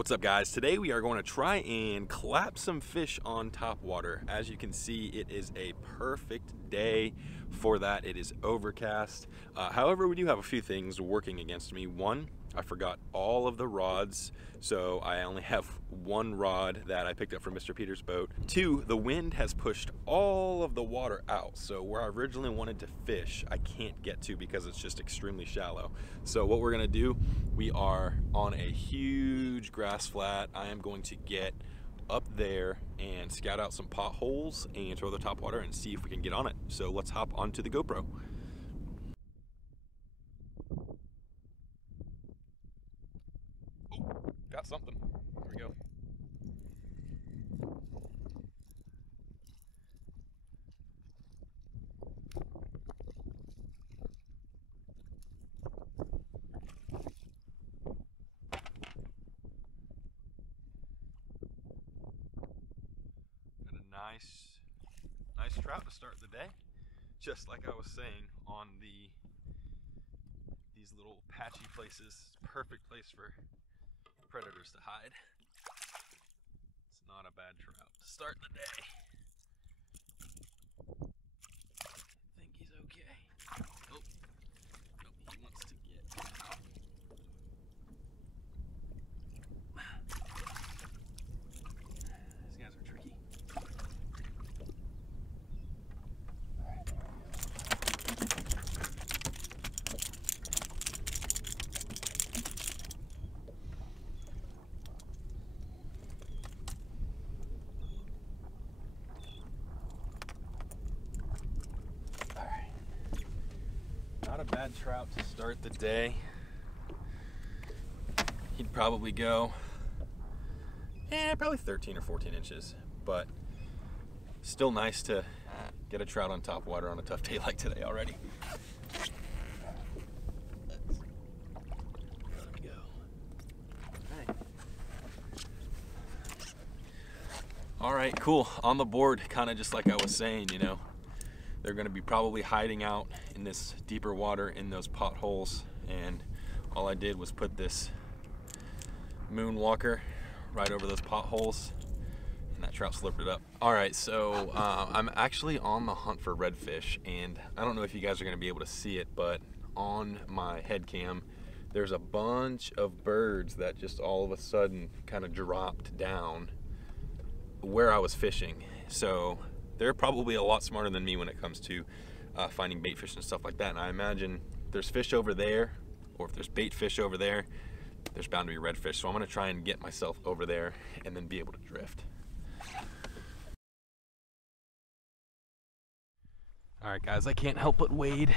What's up, guys? Today we are going to try and clap some fish on top water. As you can see, it is a perfect day for that. It is overcast. However, we do have a few things working against me. One, I forgot all of the rods, so I only have one rod that I picked up from Mr. Peter's boat. Two, the wind has pushed all of the water out, so where I originally wanted to fish, I can't get to because it's just extremely shallow. So what we're gonna do, we are on a huge grass flat. I am going to get up there and scout out some potholes and throw the top water and see if we can get on it. So let's hop onto the GoPro. Oh, got something. Here we go. Got a nice trout to start the day. Just like I was saying, on these little patchy places, it's a perfect place for predators to hide. It's not a bad trout to start the day. I think he's okay. Oh, nope, he wants to get. These guys are tricky. Not a bad trout to start the day. He'd probably go, probably 13 or 14 inches, but still nice to get a trout on top water on a tough day like today already. Let him go. Okay. All right, cool. On the board, kind of just like I was saying, you know, they're going to be probably hiding out in this deeper water in those potholes, and all I did was put this moonwalker right over those potholes, and that trout slurped it up. All right, so I'm actually on the hunt for redfish, and I don't know if you guys are going to be able to see it, but on my head cam there's a bunch of birds that just all of a sudden kind of dropped down where I was fishing. So they're probably a lot smarter than me when it comes to finding bait fish and stuff like that. And I imagine there's fish over there, or if there's bait fish over there, there's bound to be redfish. So I'm gonna try and get myself over there and then be able to drift. All right, guys, I can't help but wade.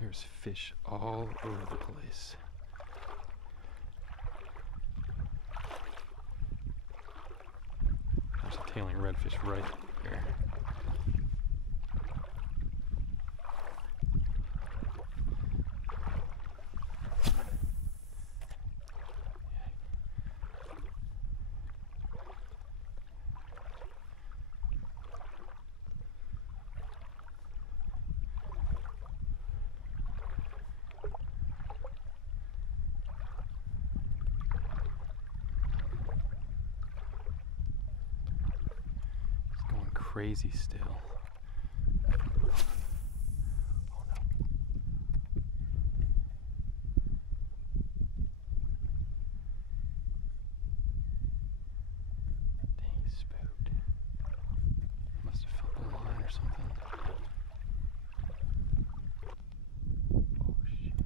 There's fish all over the place. There's a tailing redfish right there. Crazy still. Oh no. Dang, he's spooked. Must have felt the line or something. Oh shoot.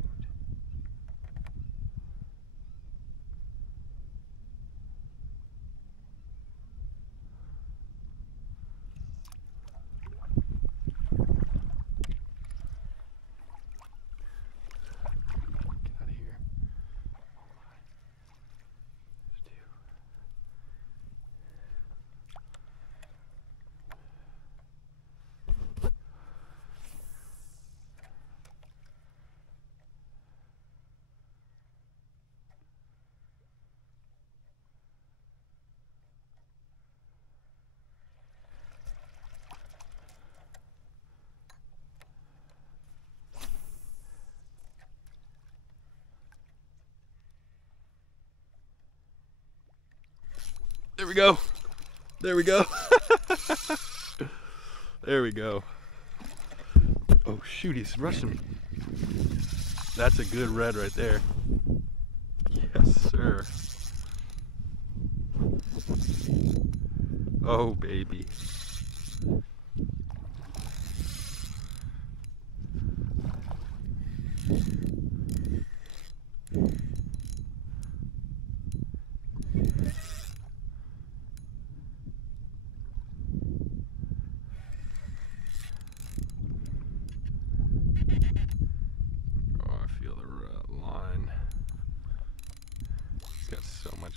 There we go. There we go. There we go. Oh shoot, he's rushing me. That's a good red right there. Yes, sir. Oh, baby.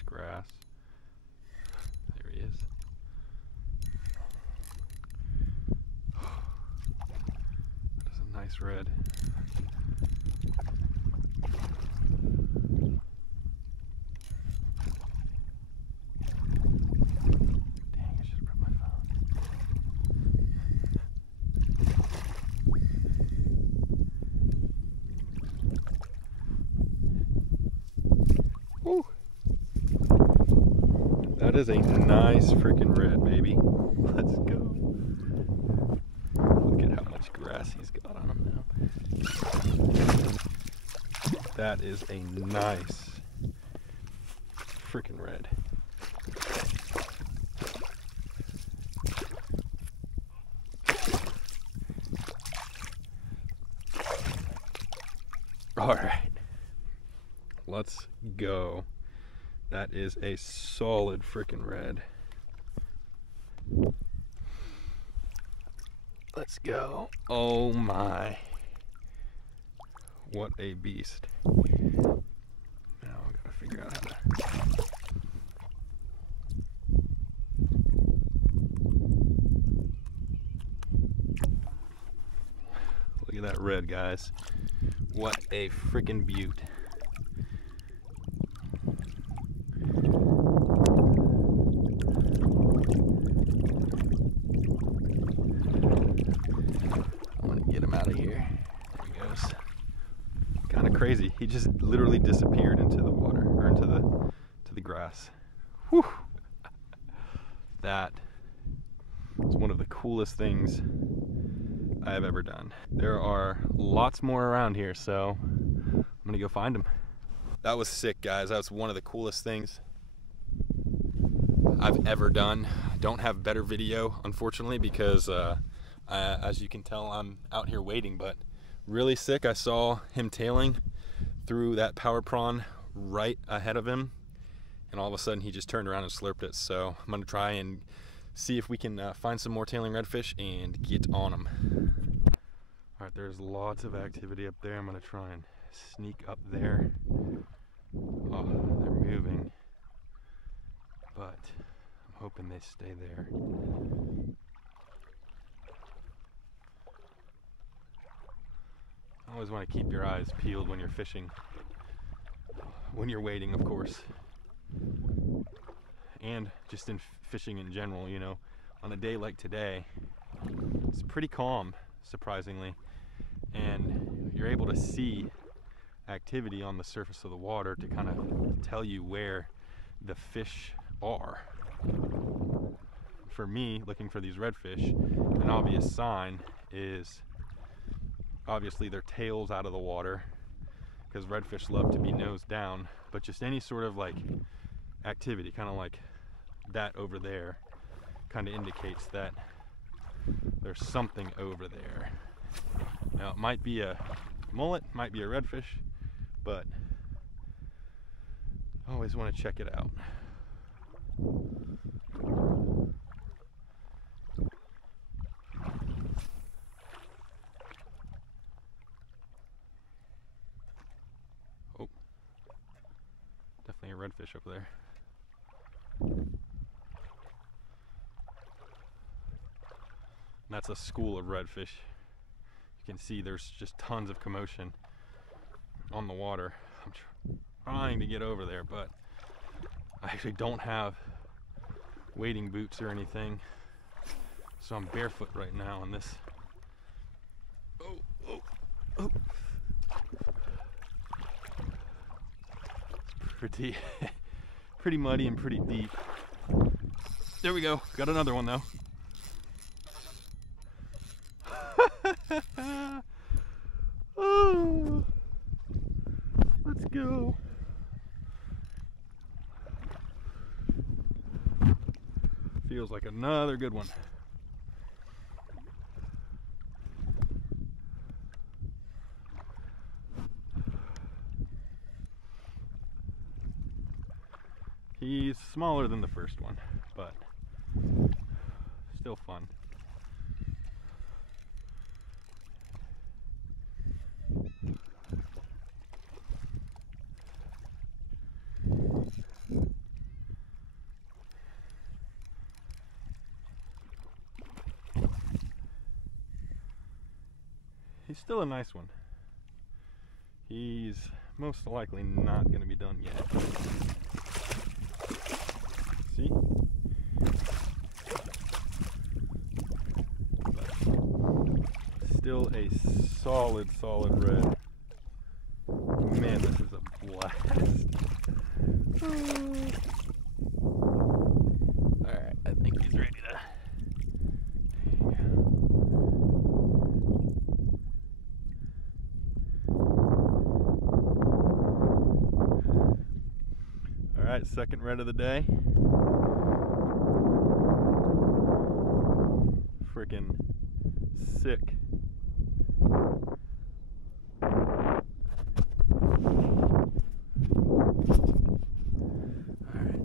Grass. There he is. That is a nice red. Dang, I should have brought my phone. Woo! That is a nice freaking red, baby. Let's go. Look at how much grass he's got on him now. That is a nice freaking red. All right, let's go. That is a solid freaking red. Let's go. Oh my. What a beast. Now I gotta figure out how to. Look at that red, guys. What a freaking beaut. Out of here. There he goes. Kind of crazy. He just literally disappeared into the water, or into the grass. Whew. That is one of the coolest things I have ever done. There are lots more around here, so I'm gonna go find them. That was sick, guys. That was one of the coolest things I've ever done. I don't have better video, unfortunately, because as you can tell, I'm out here waiting, but really sick. I saw him tailing through that power prawn right ahead of him, and all of a sudden he just turned around and slurped it. So I'm gonna try and see if we can find some more tailing redfish and get on them. All right, there's lots of activity up there. I'm gonna try and sneak up there. Oh, they're moving, but I'm hoping they stay there. Always want to keep your eyes peeled when you're fishing, when you're waiting, of course, and just in fishing in general. You know, on a day like today, it's pretty calm, surprisingly, and you're able to see activity on the surface of the water to kind of tell you where the fish are. For me, looking for these redfish, an obvious sign is obviously their tails out of the water, because redfish love to be nose down, but just any sort of like activity, kind of like that over there, kind of indicates that there's something over there. Now it might be a mullet, might be a redfish, but I always want to check it out. Oh, definitely a redfish over there. And that's a school of redfish. You can see there's just tons of commotion on the water. I'm trying to get over there, but I actually don't have wading boots or anything, so I'm barefoot right now on this. Oh, oh, oh. It's pretty muddy and pretty deep. There we go. Got another one though. Oh, let's go. Feels like another good one. He's smaller than the first one, but still fun. He's still a nice one. He's most likely not going to be done yet. See? But still a solid red. Man, this is a blast. Alright, I think he's ready to... Alright, second red of the day. Freaking sick. Alright.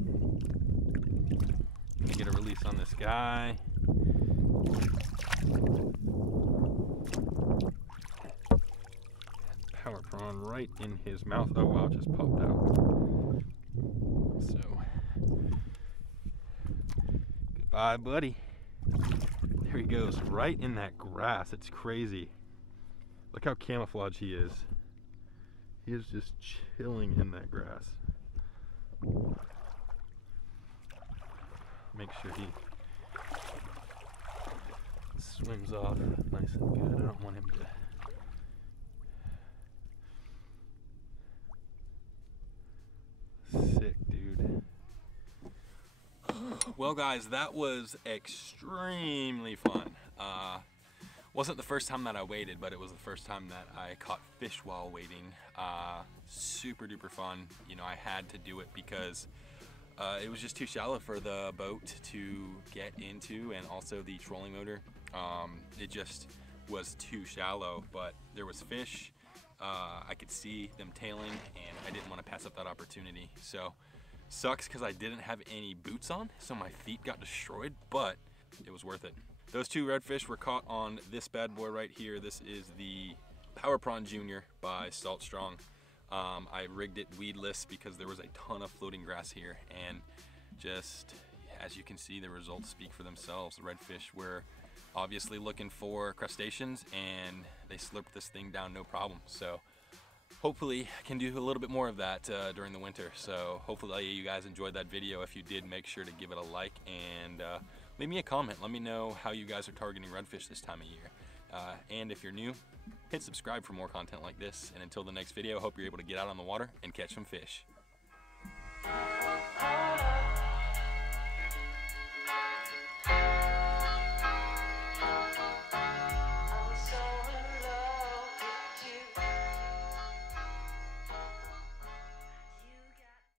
Get a release on this guy. Power prawn right in his mouth. Oh wow, it just popped out. So, goodbye, buddy. There he goes, right in that grass. It's crazy. Look how camouflaged he is. He is just chilling in that grass. Make sure he swims off nice and good. I don't want him to... Sick, dude. Well guys, that was extremely fun. Wasn't the first time that I waded, but it was the first time that I caught fish while wading. Super duper fun. You know, I had to do it because it was just too shallow for the boat to get into, and also the trolling motor. It just was too shallow, but there was fish. I could see them tailing, and I didn't want to pass up that opportunity. So, sucks because I didn't have any boots on, so my feet got destroyed, but it was worth it. Those two redfish were caught on this bad boy right here. This is the Power Prawn Junior by Salt Strong. I rigged it weedless because there was a ton of floating grass here, and just as you can see, the results speak for themselves. The redfish were obviously looking for crustaceans, and they slurped this thing down no problem. So hopefully I can do a little bit more of that during the winter. So hopefully you guys enjoyed that video. If you did, make sure to give it a like, and leave me a comment. Let me know how you guys are targeting redfish this time of year. And if you're new, hit subscribe for more content like this. And until the next video, I hope you're able to get out on the water and catch some fish.